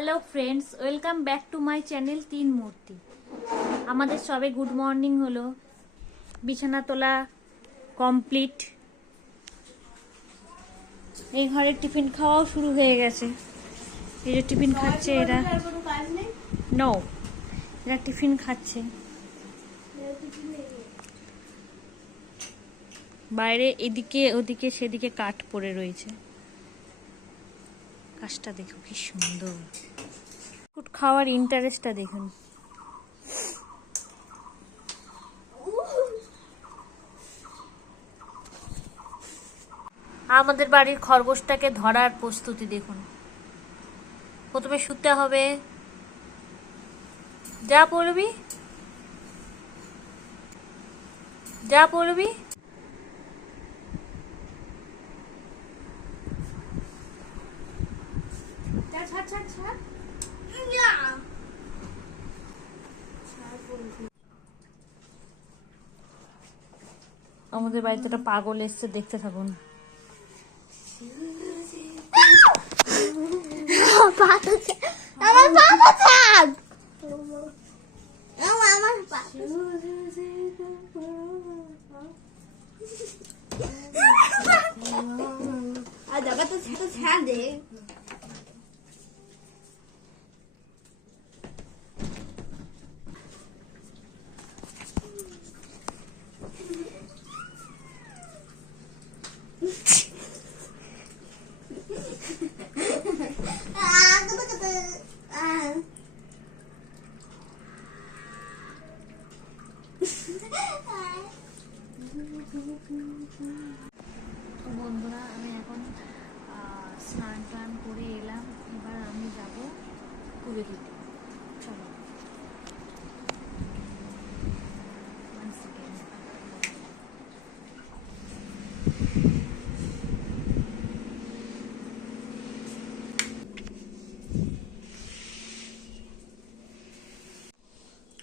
Hello friends, welcome back to my channel তিন মূর্তি। আমাদের সবে গুড মর্নিং হলো, বিছানা তোলা কমপ্লিট, এই ঘরে টিফিন খাওয়াও শুরু হয়ে গেছে। এই যে টিফিন খাচ্ছে এরা, নো এরা টিফিন খাচ্ছে। বাইরে এদিকে ওদিকে সেদিকে কাঠ পড়ে রয়েছে, কাজটা দেখো কি সুন্দর। খাওয়ার ইন্টারেস্টটা দেখুন। আমাদের বাড়ির খরগোশটাকে ধরার প্রস্তুতি দেখুন। প্রথমে শুতে হবে, যা পড়বি যা পড়বি। আমাদের বাড়িতে একটা পাগল এসছে, দেখতে থাকুন। বন্ধুরা, আমি এখন স্নান টান করে এলাম, এবার আমি যাব পুজো দিতে। চলো।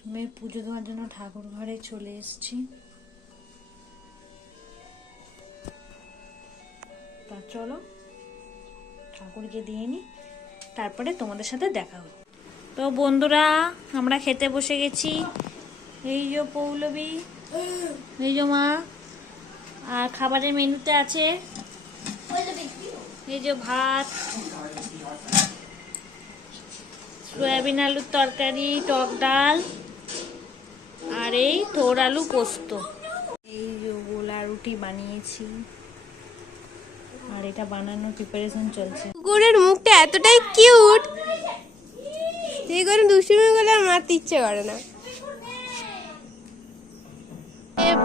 আমি পুজো দেওয়ার জন্য ঠাকুর ঘরে চলে এসেছি। তা চলো ঠাকুরকে দিয়ে নি, তারপরে তোমাদের সাথে দেখা হবে। তো বন্ধুরা, আমরা খেতে বসে গেছি। এই যে পৌলবী, এই যে মা, আর খাবারের মেনুতে আছে এই যে ভাত, সয়াবিন আলুর তরকারি, টক ডাল, আর এই তোর আলু পোস্ত। এই যে গোলা রুটি বানিয়েছি, আর এটা বানানোর প্রিপারেশন চলছে। কুকুরের মুখটা এতটাই কিউট, যে কোনো দুষ্টুমি করলে আর মারতে ইচ্ছে করে না।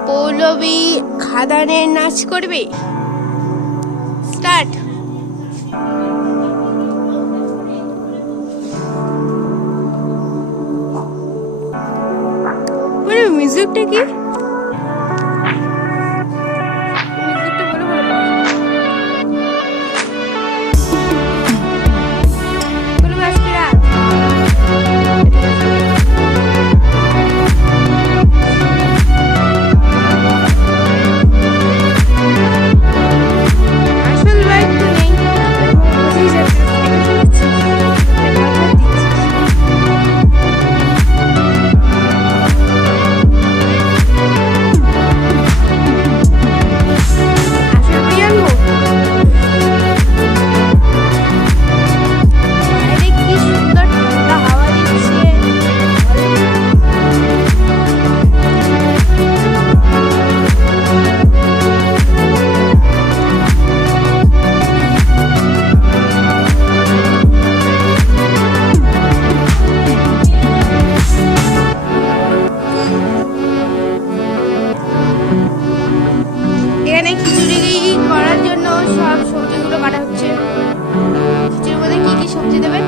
পৌলবী খাদানের নাচ করবে, স্টার্ট। মিউজিকটা কি? এখানে খিচুড়ি করার জন্য সব সবজিগুলো কাটা হচ্ছে। খিচুড়ির মধ্যে কি কি সবজি দেবেন?